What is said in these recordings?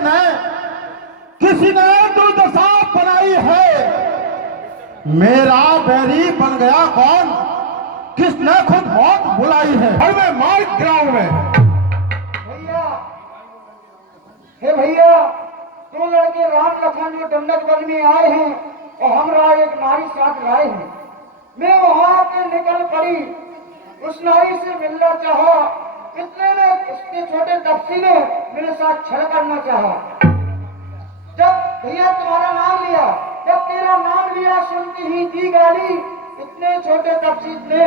ने किसी ने दुर्दशा बनाई है। मेरा बैरी बन गया कौन, किसने खुद मौत बुलाई है। और मैं मार गिराऊं मैं। भैया, हे भैया, दो लड़के राम लखन जो दंडक वन में आए हैं और हमरा एक नारी साथ लाए हैं। मैं वहां के निकल पड़ी, उस नारी से मिलना चाहा। इतने में इसके छोटे तपसी ने मेरे साथ छल करना चाहा। जब भैया तुम्हारा नाम लिया, जब तेरा नाम लिया सुनती ही दी गाली, इतने छोटे तपसी ने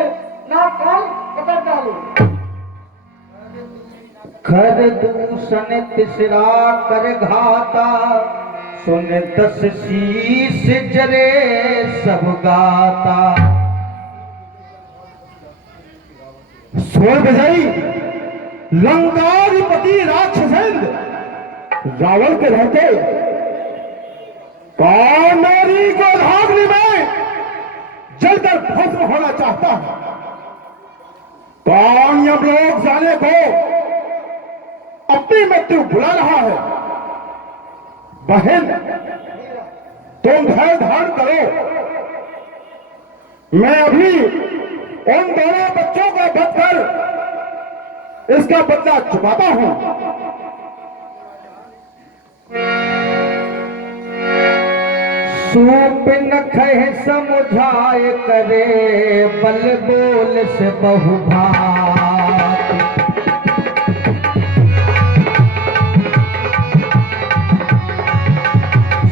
नाक कान कतर डाली। खर दूषण तिसरा कर घाता, सुन 10 शीश जरे सब गाता। स्वर्ग जई लंकाधिपति राक्षसेंद्र रावण के रहते कौन नारी को धाग्नि में जलकर भस्म होना चाहता है। कौन यमलोक जाने को अपनी मृत्यु बुला रहा है। बहन, तुम धैर्य धारण करो। मैं अभी उन दोनों बच्चों का वध कर इसका बदला चुकाता हूं। सूप नख समुझाए करे, बल बोल से बहुभात।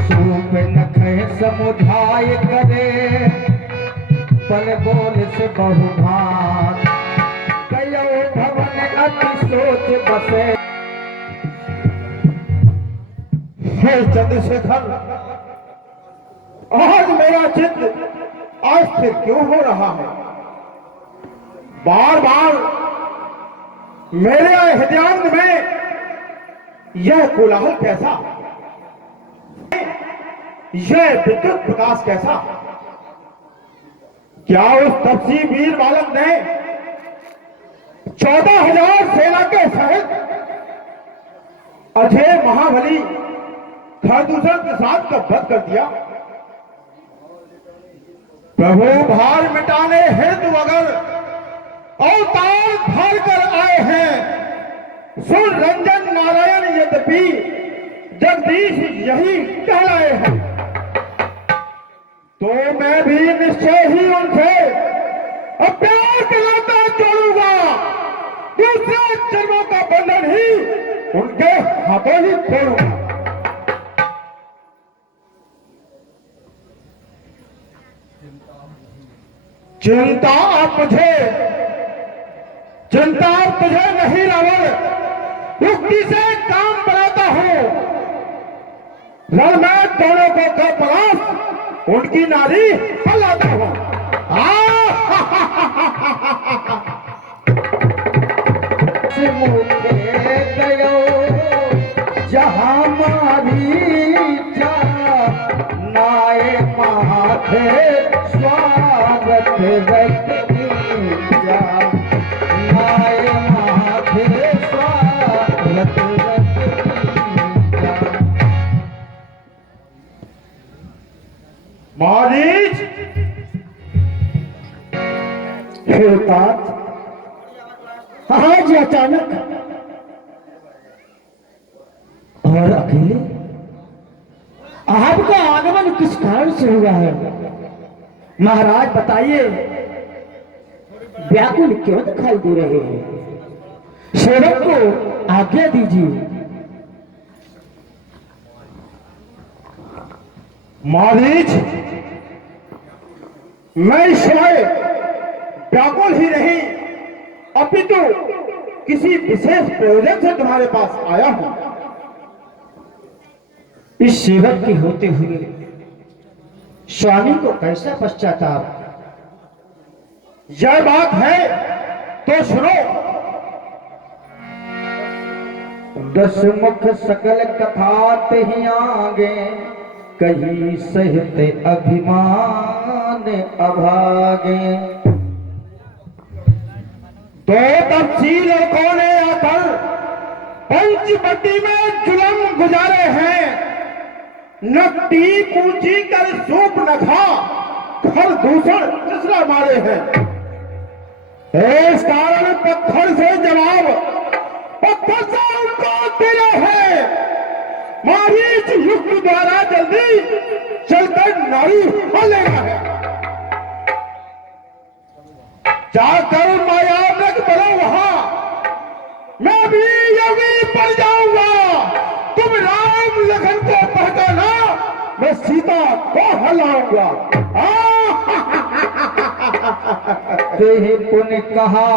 सूप नख समुझाए करे, बल बोल से बहुभात। कयो भवन अति सोच बसे। हे चंद्रशेखर, आज मेरा चित्त अस्थिर क्यों हो रहा है। बार बार मेरे हृदयांग में यह कोलाहल कैसा, यह विद्युत प्रकाश कैसा। क्या उस तपसी वीर बालक ने 14,000 सेना के सहित अजय महाबली खरदूषण के साथ का वध कर दिया। प्रभु भार मिटाने हेतु अगर अवतार धार कर आए हैं, सुन रंजन नारायण यद्यपि जगदीश यही कहलाए हैं, तो मैं भी निश्चय ही उनसे प्यार के नाता जोड़ूंगा। दूसरे जन्मों का बंधन ही उनके हाथों ही तोड़ूंगा। चिंता आप तुझे नहीं रावण, युक्ति से काम बनाता हूं। रण में दोनों को कर परास्त, उनकी नारी पलाता हूं। गयो जहां मारी जा, नाय माथे स्वागत रखी जा। नाय माथे स्वागत रखी जा। महाराज, तात आज अचानक और अकेले आपका आगमन किस कारण से हुआ है। महाराज बताइए, व्याकुल क्यों दिखाई दे रहे हैं। सेवक को आज्ञा दीजिए। महाराज, मैं इस समय व्याकुल ही नहीं अपितु किसी विशेष प्रयोजन से तुम्हारे पास आया हूं। इस सेवक के होते हुए स्वामी को कैसा पश्चाताप। यह बात है तो सुनो। 10 मुख सकल कथा ही आगे, कही सहित अभिमान अभागे। तो तफसील लड़कों ने आकर पंचवटी में जुलम गुजारे हैं, न टीप ऊंची कर सूप न खा, घर दूषण तीसरा मारे हैं। इस कारण पत्थर से जवाब पत्थर से उनको देना है। मारीच युक्त द्वारा जल्दी चलकर नारी लेना है। जाकर माया में बनो वहां, मैं भी योगी बन जाऊंगा। तुम राम लखन को पहचाना, मैं सीता को हलाऊंगा। ते पुन कहा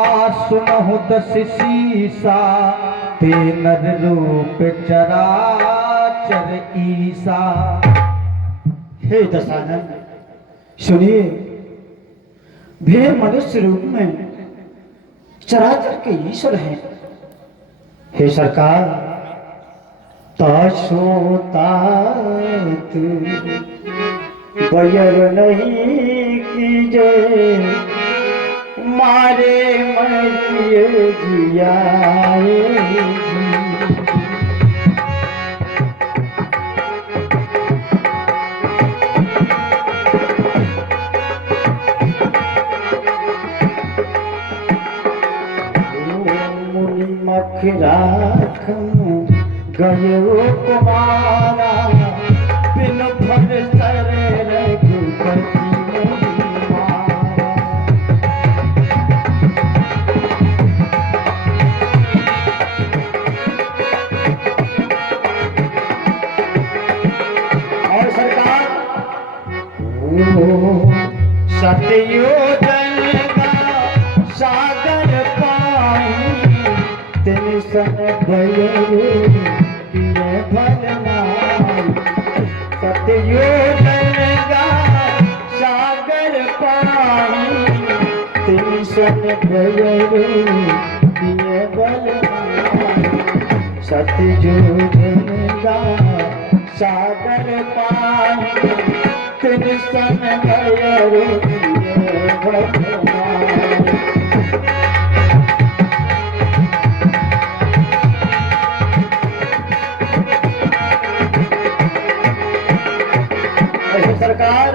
सुनहु दस सीसा, ते नर रूप चराचर ईसा। हे दशानन सुनिए, वे मनुष्य रूप में चराचर के ईश्वर हैं। हे सरकार, ताशोतात बयर नहीं कीजे, मारे मरिए जियाए जी। मुनि मखराखम गयो कुमारा, बिन फल सर रघुपति मारा। और सरकार सतयोजन का सागर पाई, तिन सन गयो भल नाई। सतयोजन का सागर पाई, तिन सन गयो भल नाई। सतयोजन का सागर पाई, तिन सन गयो भल नाई। सरकार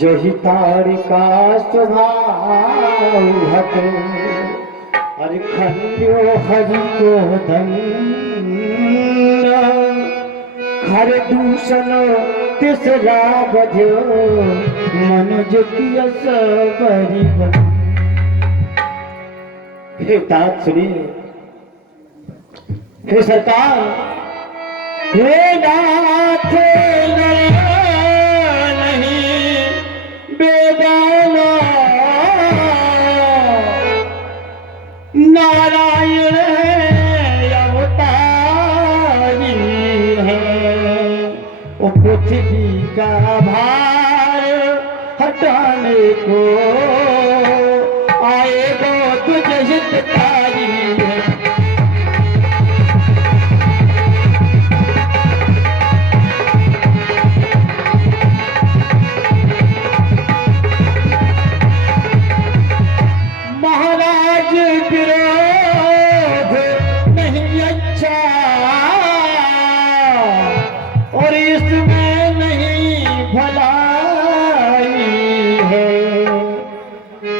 जही तारिका स्वभाव हटे, अरे खंड्यो हरि को धन। हर दूषण तिसरा बध्यो, मनुज की सबरी बन। हे तात सुनिए, हे सरकार, हे नाथ बेगाना, नारायण अवतारी है। वो पृथ्वी का भार हटाने को आएगा तुझे हितकारी है।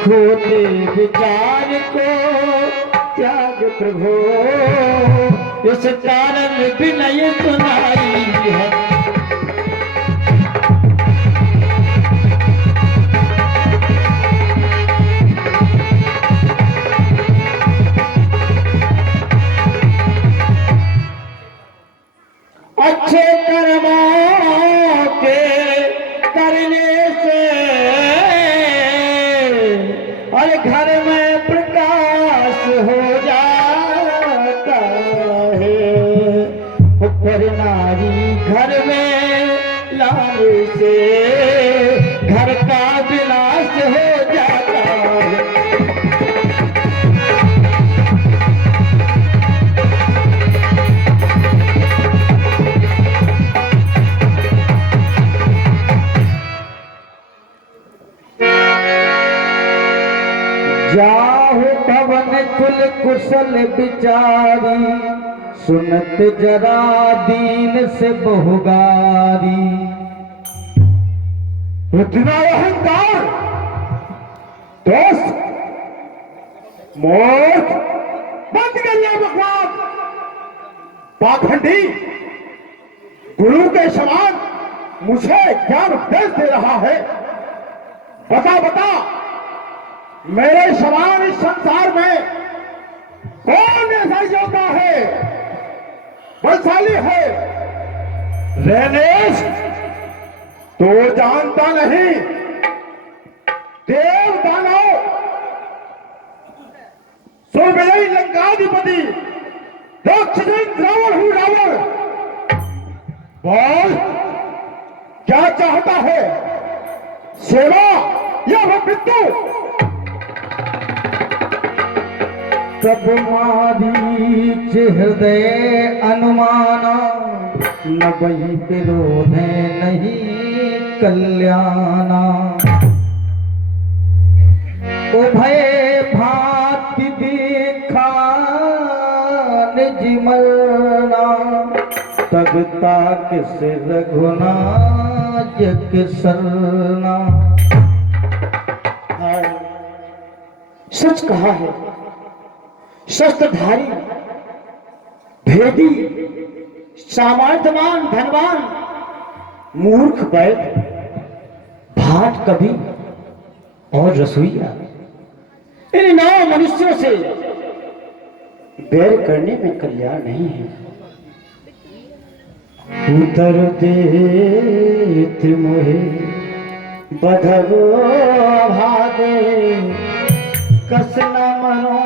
खोटे विचार को त्याग प्रभु, इस कारण विनय सुनाई है। अच्छे कर्मों के करने से और घर में प्रकाश हो जाता है। पर नारी घर में लाने से घर का विनाश हो जाता है। जाहु भवन कुल कुशल विचारी, सुनत जरा दीन से बहुगारी। इतना अहंकार दोस्त, मौत बंद कर ले बकवास। पाखंडी गुरु के समान मुझे ज्ञान उपदेश दे रहा है। बता बता, मेरे समान इस संसार में कौन ऐसा योद्धा है, बलशाली है? रेनेश, तो जानता नहीं, देव दानव सुरविजयी लंकाधिपति राक्षस रावण हूं, रावण। बोल, क्या चाहता है, सेवा या मृत्यु? तब मारीच हृदय अनुमाना, न वही विरोध नहीं कल्याणा। उभय भांति देखा निज मरना, तब ताक से रघुनायक सरना। सच कहा है शस्त्रधारी, भेदी, सामर्थ्यवान, धनवान, मूर्ख बैद, भाट कवि और रसोईया, इन 9 मनुष्यों से बैर करने में कल्याण नहीं है। उतर देत मोहे बधवो भागे, कसना मनो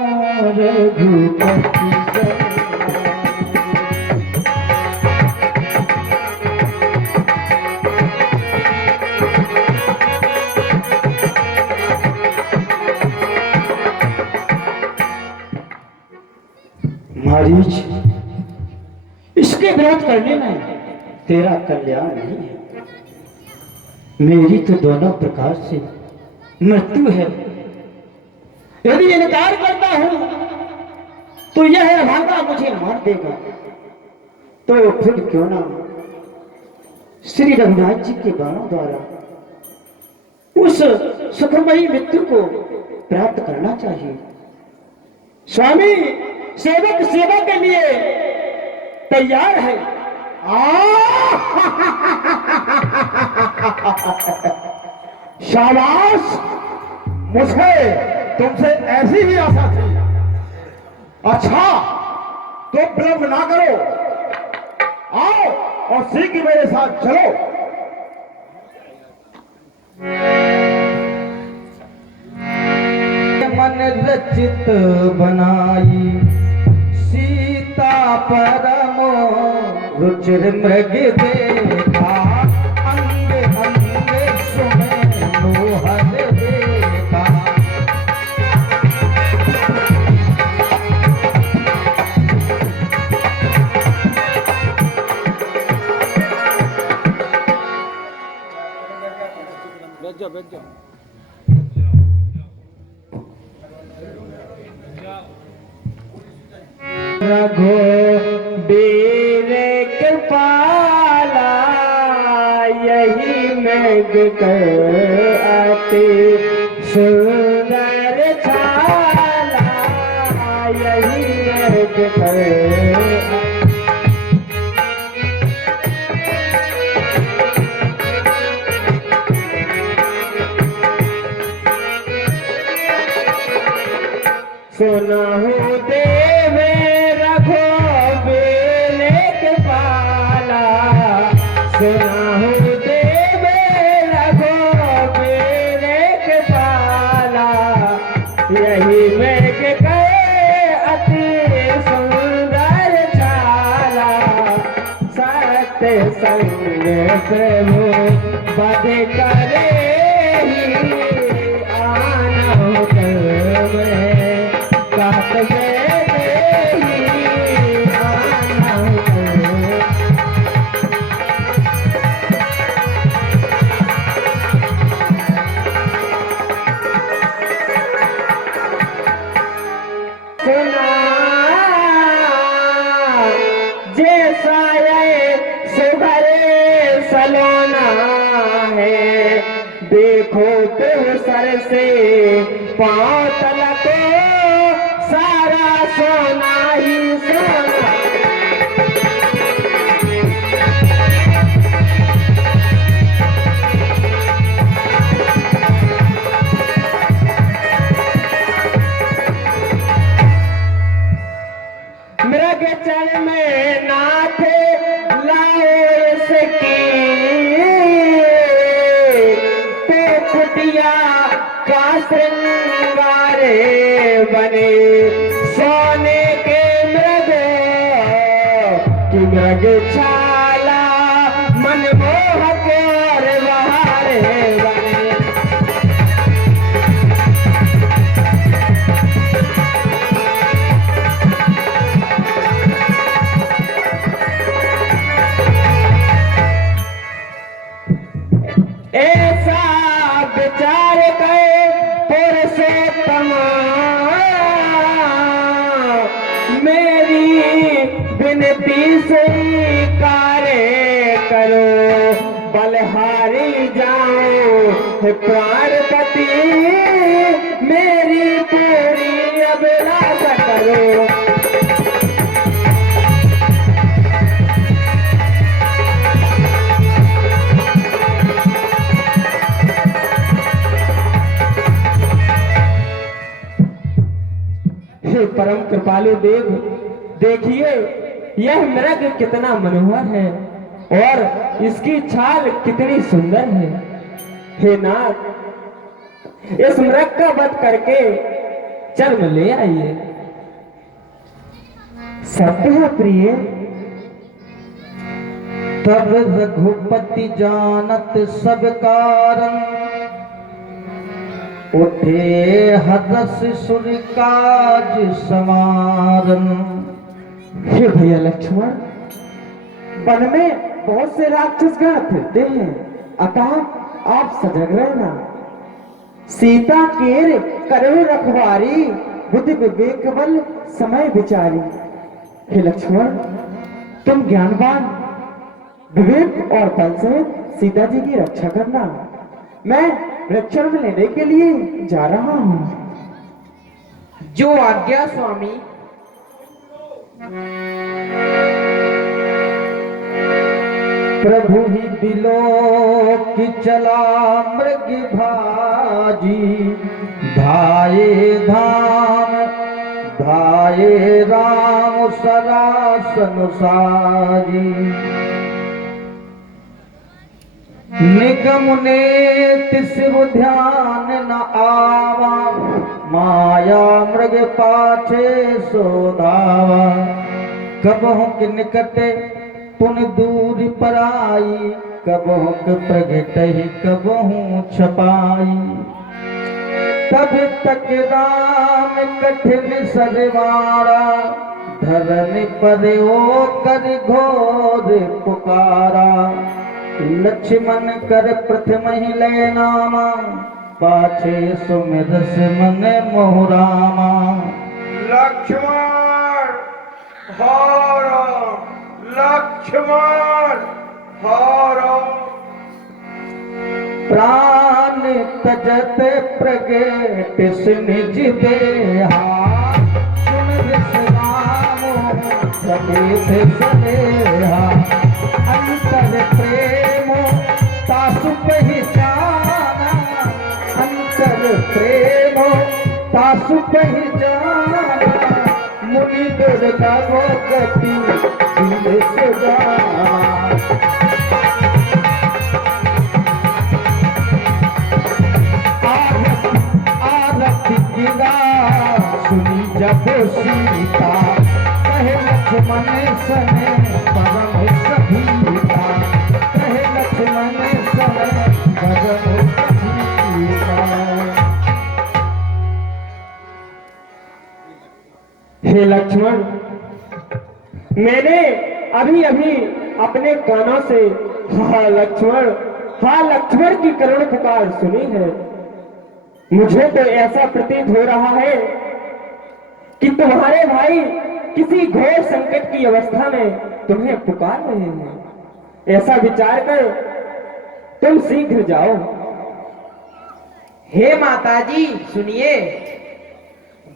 रघुपति जन। मारीच, इसके विरोध करने में तेरा कल्याण नहीं है। मेरी तो दोनों प्रकार से मृत्यु है। यदि इनकार करता हूं तो यह भागा मुझे मार देगा, तो फिर क्यों ना श्री रघुनाथ जी के बाणों द्वारा उस सुखमयी मृत्यु को प्राप्त करना चाहिए। स्वामी, सेवक सेवा के लिए तैयार है। शाबाश, मुझे तुमसे ऐसी ही आशा थी। अच्छा, तो विलंब ना करो, आओ और शीघ्र मेरे साथ चलो। मन रचित बनाई, सीता परमो रुचिर मृग देखा, अंग अंग सुने मोहन देखा। रघो बीर कृपाला, यही मेघ कर आते सुंदर छाला, यही मेघ कर। सुनहु देव रघो बीर कृपाला, सुनहु देव रघो बीर कृपाला, यही मेघ कर अति सुंदर छाला, सत्य संग प्रभु बद करे आना कर में काट में आना कर। सुना ये सुघरे सलोना है, देखो तो सर से पांव तलक सारा सोना ही सोना। मृग चरण में नाथ लाओ इसकी, तो कुटिया का श्रृंगारे बने सोने के मृग की मृग छाला मनमोहक और बहारे बने। ऐसा विचार गए पुरुषोत्तम, मेरी विनती स्वीकार करो, बलहारी जाओ प्राणपति, मेरी पूरी अभिलाषा करो। हे परम कृपालु देव, देखिए यह मृग कितना मनोहर है और इसकी छाल कितनी सुंदर है। हे नाथ, इस मृग का वध करके जन्म ले आइए। सत्य है प्रिय। तब रघुपति जानत सब कारण, उठे हरस सुर काज समारन। हे भैया लक्ष्मण, वन में बहुत से राक्षसगण फिरते हैं, अतः आप सजग रहना। सीता केर करो रखवारी, बुद्धि विवेक बल समय विचारी। हे लक्ष्मण, तुम ज्ञानवान, विवेक और बल से सीता जी की रक्षा करना। मैं रक्षण में लेने के लिए जा रहा हूं। जो आज्ञा स्वामी। प्रभु ही बिलो की चला मृग भाजी, धाये धाम धाये राम सरासन साजी। निगम ने तिसु ध्यान न आवा, माया मृग पाछे सोधावा। कबहु के निकटे पुन दूर पराई, कबहु के प्रगटहि कबहु छपाई। तब तक राम कठिन सरवारा, धरन पर ओ कर घोर पुकारा। लक्ष्मण कर प्रथम ही लय नामा, पाछे सुमिरस मन मोहरामा। लक्ष्मण हारो, लक्ष्मण हारो। प्राण तजत प्रगट निज देहा, सुन विश्रामो समेत सनेहा। अंतर प्रेमो तासु पहचाना, अंतर प्रेमो तासु पहचाना। मुनि दुर्गा वो गति दिल से जाना। सुनी जब सीता, कहे लक्ष्मण सने परम सभीता। कहे लक्ष्मण सने परम सभीता। हे लक्ष्मण, मैंने अभी अभी अपने कानों से हाँ लक्ष्मण की करुण पुकार सुनी है। मुझे तो ऐसा प्रतीत हो रहा है कि तुम्हारे भाई किसी घोर संकट की अवस्था में तुम्हें पुकार रहे हैं। ऐसा विचार कर तुम शीघ्र जाओ। हे माताजी सुनिए,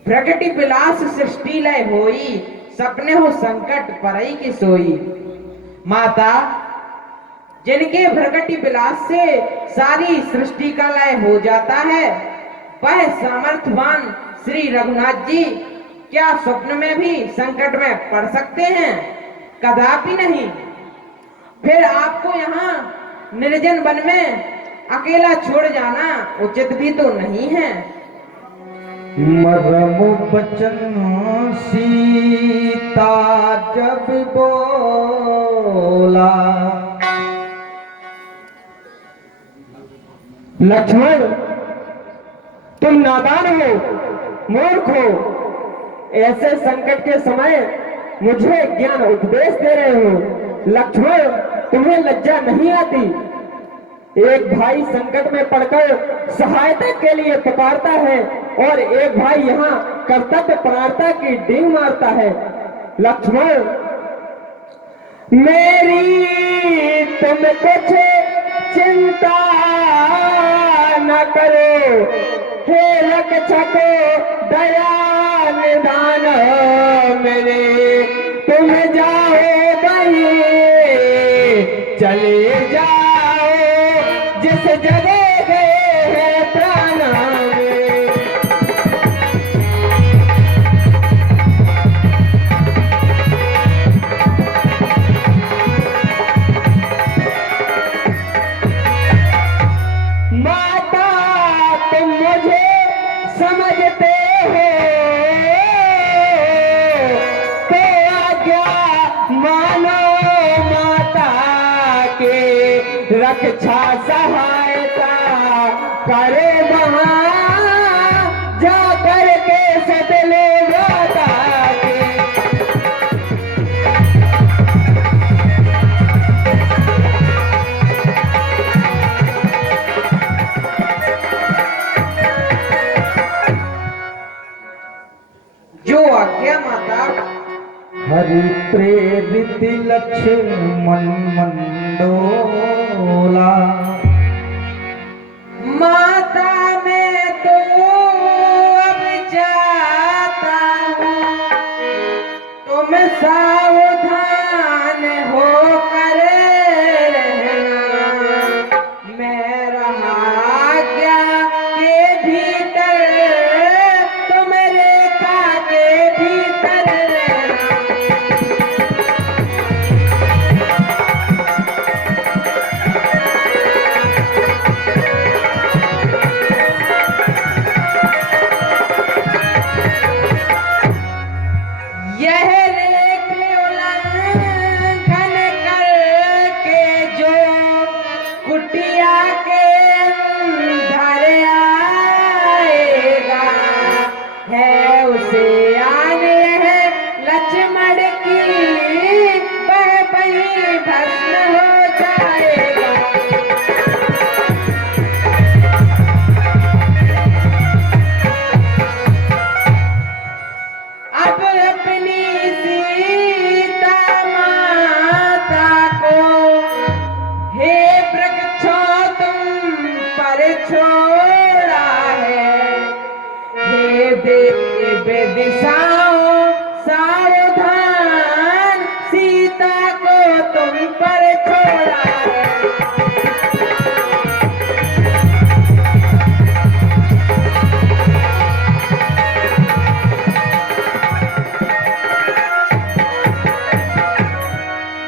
प्रगति विलास सृष्टि लय होई, सपने हो संकट परई की सोई। माता, जिनके प्रगति विलास से सारी सृष्टि का लय हो जाता है, वह सामर्थ्यवान श्री रघुनाथ जी क्या स्वप्न में भी संकट में पड़ सकते हैं? कदापि नहीं। फिर आपको यहाँ निर्जन वन में अकेला छोड़ जाना उचित भी तो नहीं है। मरम बचन सीता जब बोला, लक्ष्मण तुम नादान हो, मूर्ख हो। ऐसे संकट के समय मुझे ज्ञान उपदेश दे रहे हो। लक्ष्मण तुम्हें लज्जा नहीं आती? एक भाई संकट में पड़कर सहायता के लिए पुकारता है और एक भाई यहाँ कर्तव्य परायणता की डींग मारता है। लक्ष्मण मेरी तुम कुछ चिंता न करो, हे रक्षक दया निधान मेरे, तुम जाओ भाई चले जाओ जिस जगह गए हैं प्राण मेरे। माता तुम मुझे समझते हो तो आज्ञा मानो माता के, रक्षा सहायता करे वहां जा करके सदले माता के। जो आज्ञा माता। हरि प्रेरित लक्ष्मण मंडोला, माता मैं तो अब जाता हूँ, तुम सावधान होकर रहना। मैं रहा आज्ञा के भीतर, तुम रेखा के भीतर रहना। यह रेखे उल्लंघन करके जो कुटिया के अंदर आएगा, है उसे आने है लक्ष्मण की, वह वहीं भस्म हो जाएगा। अब अपनी सीता माता को, हे वृक्षो तुम पर छोड़ा है, हे देव दिशाओं सावधान, सीता को तुम पर छोड़ा है।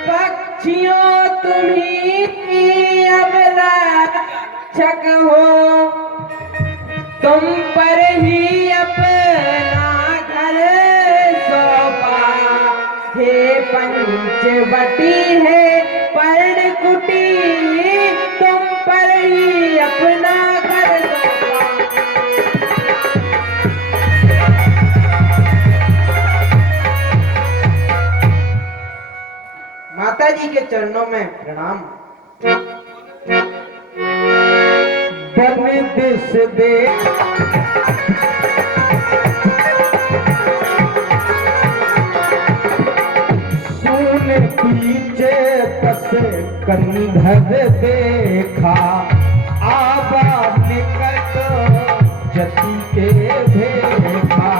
पक्षियों तुम्ही अब रक्षक हो, तुम पर ही अपना घर सौंपा, हे पंचवटी है पर्णकुटी, तुम पर ही अपना घर सौंपा। माता जी के चरणों में प्रणाम। बन दिस दे पीछे पस कंधर देखा, आवा निकट जति के देखा।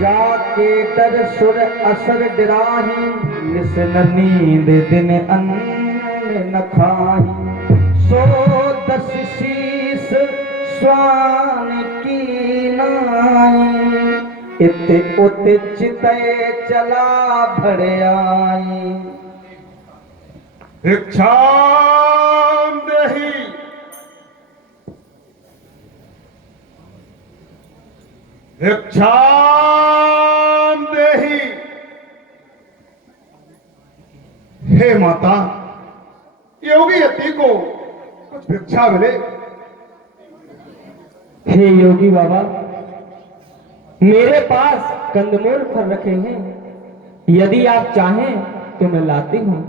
जाके दर सुर असर डराही, निस न नींद दिन अन्न न खाही। सो दस शीस स्वान की नाई, इत उत चितय चला भर आई। भिक्षाम देहि, भिक्षाम देहि। हे माता, योगी यति को कुछ भिक्षा मिले। हे योगी बाबा, मेरे पास कंदमूल फल रखे हैं, यदि आप चाहें तो मैं लाती हूँ।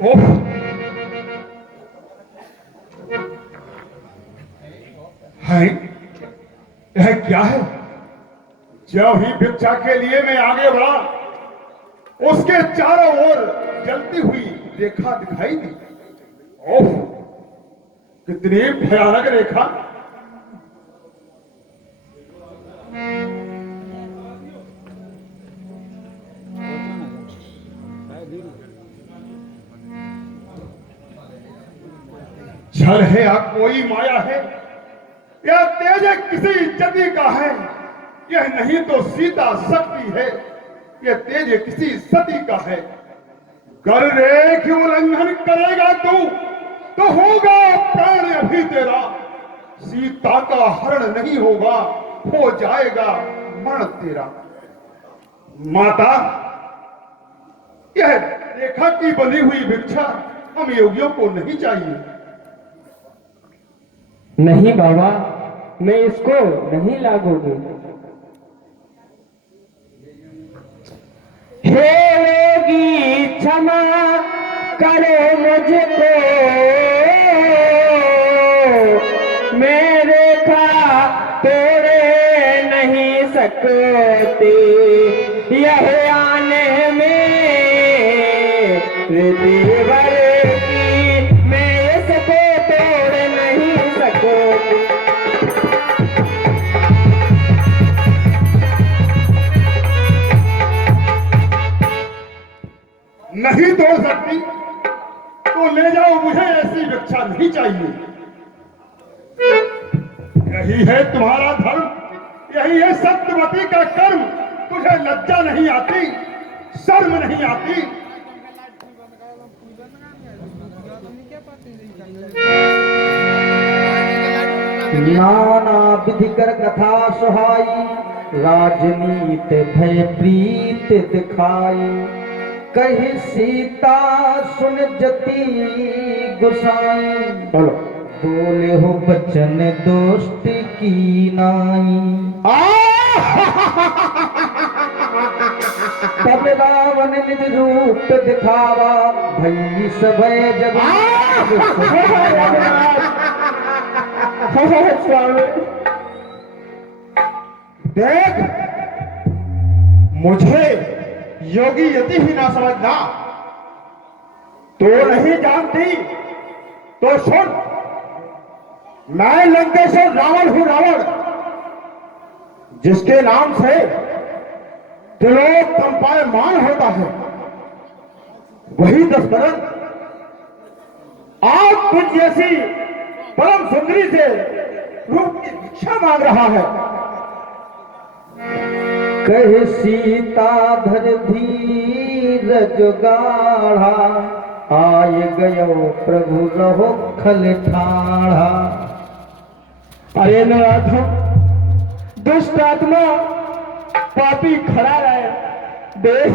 ओह, है यह क्या है? जब ही भिक्षा के लिए मैं आगे बढ़ा, उसके चारों ओर जलती हुई रेखा दिखाई दी। ओह, कितनी भयानक रेखा! छल है या कोई माया है, या तेज किसी जति का है। यह नहीं तो सीता शक्ति है, यह तेज किसी सती का है। गर रेख उल्लंघन करेगा तू तो होगा प्राण अभी तेरा। सीता का हरण नहीं होगा, हो जाएगा मरण तेरा। माता, यह रेखा की बनी हुई भिक्षा हम योगियों को नहीं चाहिए। नहीं बाबा, मैं इसको नहीं लागूंगी। हे योगी क्षमा करो मुझको, मैं रेखा तोड़े नहीं सकती। यह आने में देवर की मैं इसको तोड़ नहीं सकती। नहीं तोड़ सकती तो ले जाओ, मुझे ऐसी भिक्षा नहीं चाहिए। यही है तुम्हारा धर्म, यही है सत्यवती का कर्म। तुझे लज्जा नहीं आती, शर्म नहीं आती। नाना विधि कर कथा सुहाई, राजनीत भय प्रीत दिखाई। कही सीता सुन जति गुसाई, बोले हो बचन दोस्ती की नाई। तब रावण निज रूप दिखावा, भई सभय जब देख, मुझे योगी यति ही ना समझना। तो नहीं जानती तो सुन, मैं लंकेश्वर रावण हूं, रावण, जिसके नाम से त्रिलोक कंपायमान होता है। वही दशरथ आज तुझ जैसी परम सुंदरी से रूप की भिक्षा मांग रहा है। कह सीता धर धीरज गाढ़ा, आय गयो प्रभु रहो खल ठाढ़ा। अरे नराधम, दुष्ट आत्मा, पापी खड़ा रहे, देख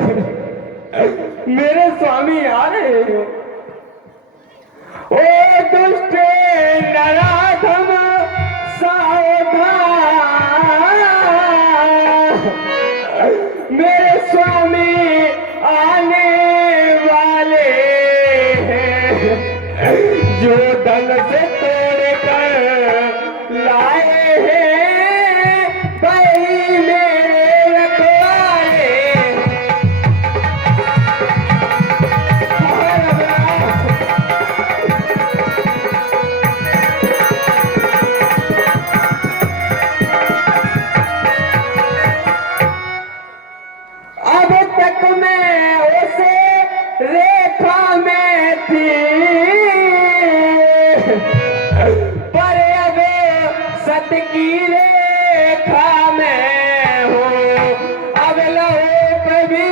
मेरे स्वामी आ रहे हो। ओ दुष्ट नराधम सावधान, मेरे स्वामी आने वाले हैं, जो दल से तोड़ कर लाए हैं, भाई मेरे रखवाले। अब तक मैं उसे रेखा में थी, पर अब सत की रेखा में हूँ। अब लहू पे भी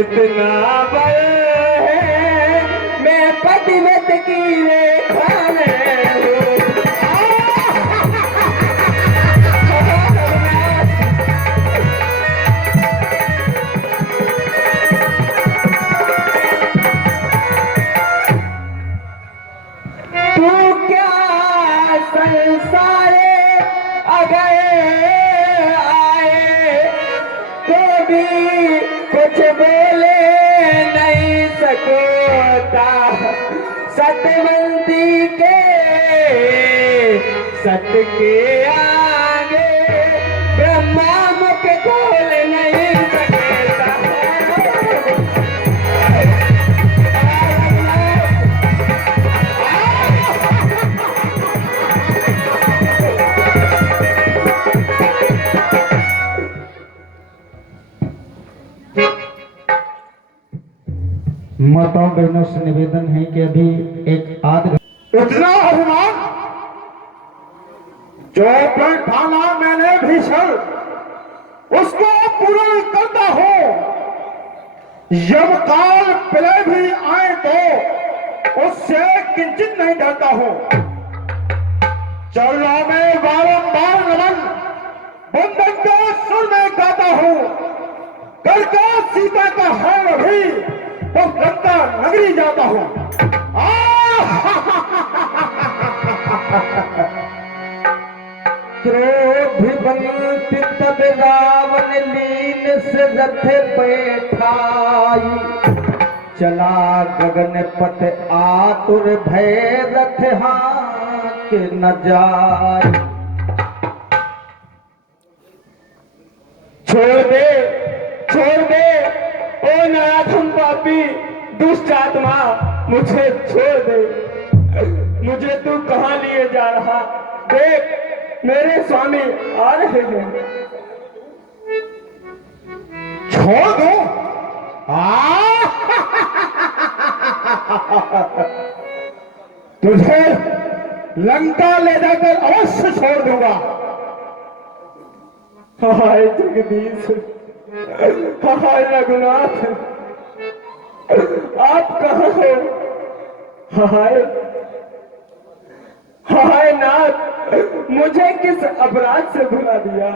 इतना बल है, मैं पतिव्रत की रेखा में हूँ। तू क्या संसारे अगर आए तो भी कुछ बोले नहीं सकता। सतवंती के सत के आगे ब्रह्मा मुख खोल नहीं सकता। माताओं बहनों से निवेदन है कि अभी एक आध इतना अभिमान जो प्रण ठाना मैंने भीषण, उसको पूर्ण करता हूं। यमकाल प्रलय भी आए तो उससे किंचित नहीं डरता हूं। चरणों में बारंबार नमन बंधन के सुर में गाता हूं। करके सीता का हरण भी तो लंका नगरी जाता हूं। क्रोधिवंत तब रावण लीन से रथ बैठाई, चला गगन पथ आतुर भय रथ हाँक न जाय। छोड़ दे ओ नराधम पापी दुष्ट आत्मा, मुझे छोड़ दे। मुझे तू कहां लिए जा रहा? देख मेरे स्वामी आ रहे हैं। छोड़ दो? तुझे लंका ले जाकर अवश्य छोड़ दूंगा। हाय जगदीश, हाय रघुनाथ, आप कहाँ हो? हाय हाय नाथ, मुझे किस अपराध से भुला दिया?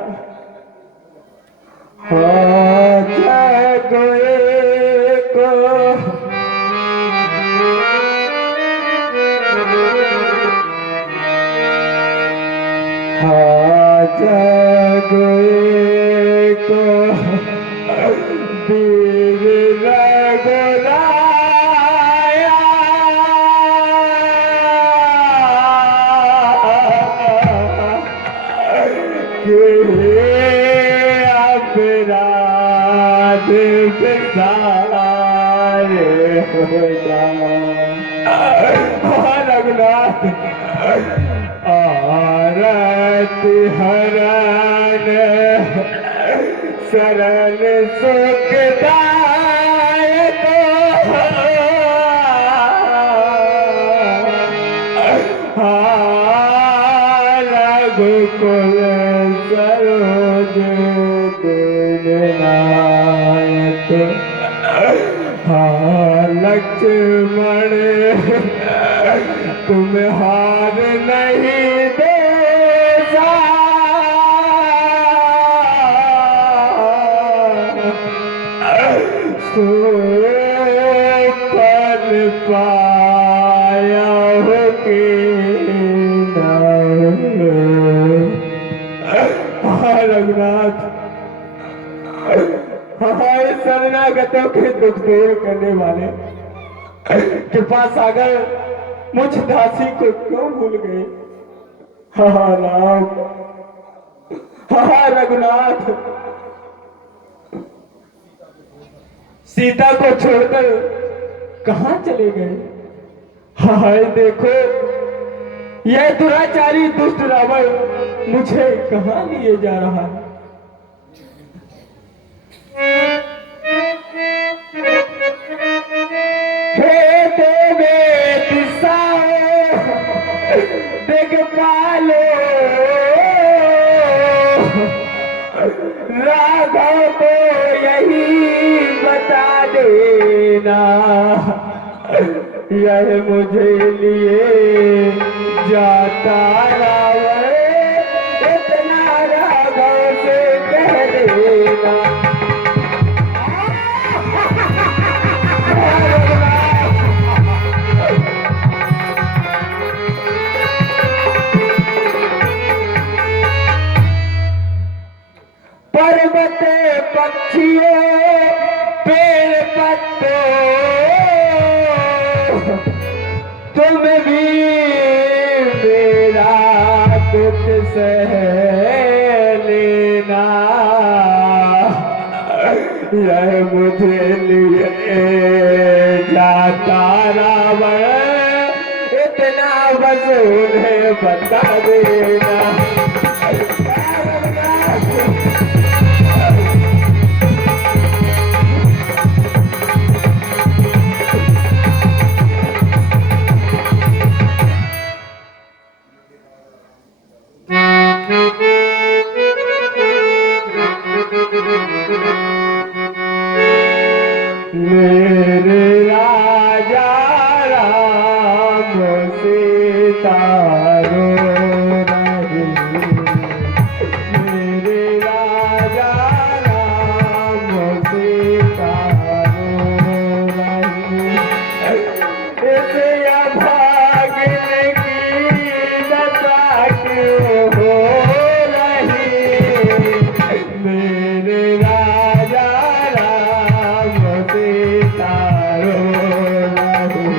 रघुनाथ, आरती हरण शरण सुखदायक रघुकुल सरोज दीननायक हाँ लक्ष्मण तुम हार नहीं दे सो पर पाया हो के रघुनाथ हमारे शरणागतों के दुख दूर करने वाले कृपा सागर मुझ दासी को क्यों भूल गए? हाँ राम, हाँ रघुनाथ, सीता को छोड़कर कहाँ चले गए? हाय देखो यह दुराचारी दुष्ट रावण मुझे कहाँ लिए जा रहा है? हे देवे दिशाओ दिग्पालो राघव को यही बता देना यह मुझे लिए जाता रावण इतना राघव से कह देना। पर्वत पक्षियों पेड़ पत्तों तुम भी मेरा दुख सह लेना यह मुझे लिए जाता रावण इतना बस उन्हें बता देना। मेरे राजा राम सीता रो रही मेरे राजा राम सीता रो रही इस अभागिन की दशा क्यों हो रही मेरे राजा राम सीता रो रही।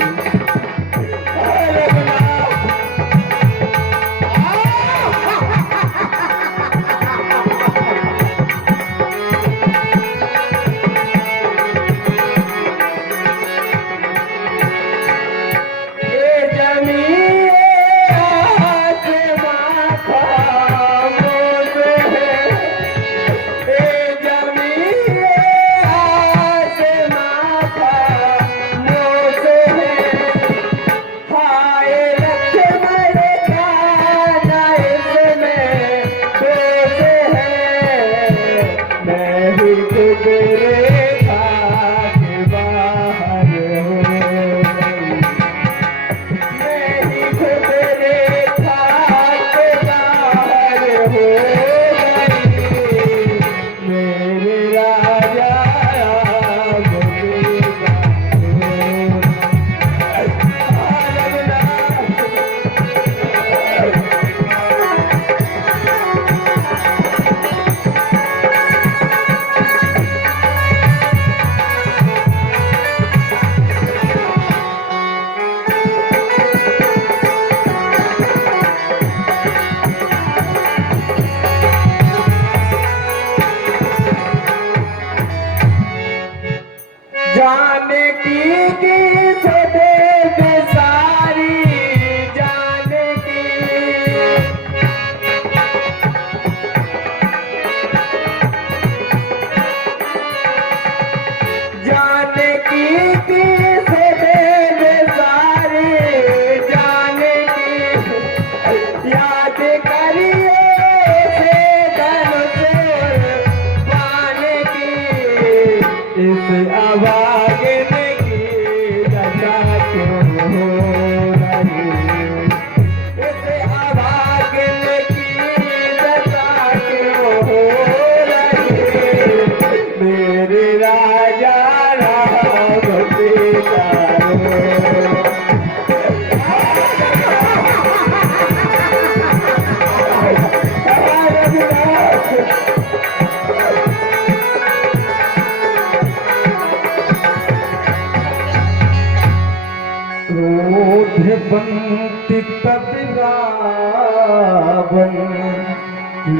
कुंती कपिरावन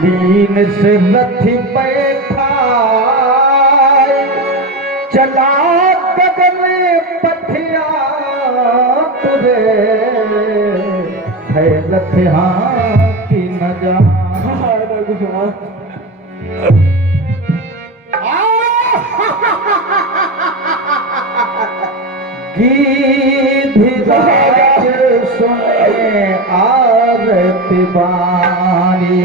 लीन से रथी बैठा चला गगन पथिया तुरे है लथिया की न जा गीधराज सुने आरती बानी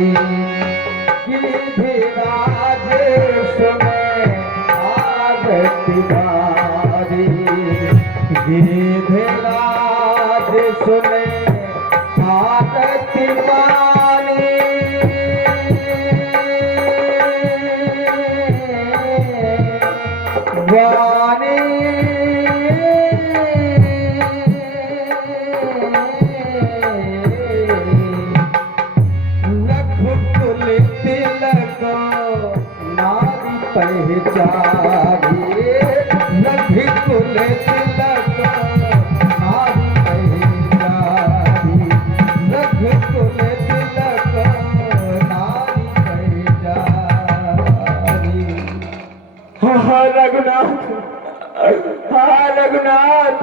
गीधराज सुने आरती बानी गीधराज सुने आरती बानी वाणी पहचानिए नभी कुल तिलक नारी पहचानी नभी कुल तिलक नारी पहचानी। हाँ रघुनाथ, हाँ रघुनाथ,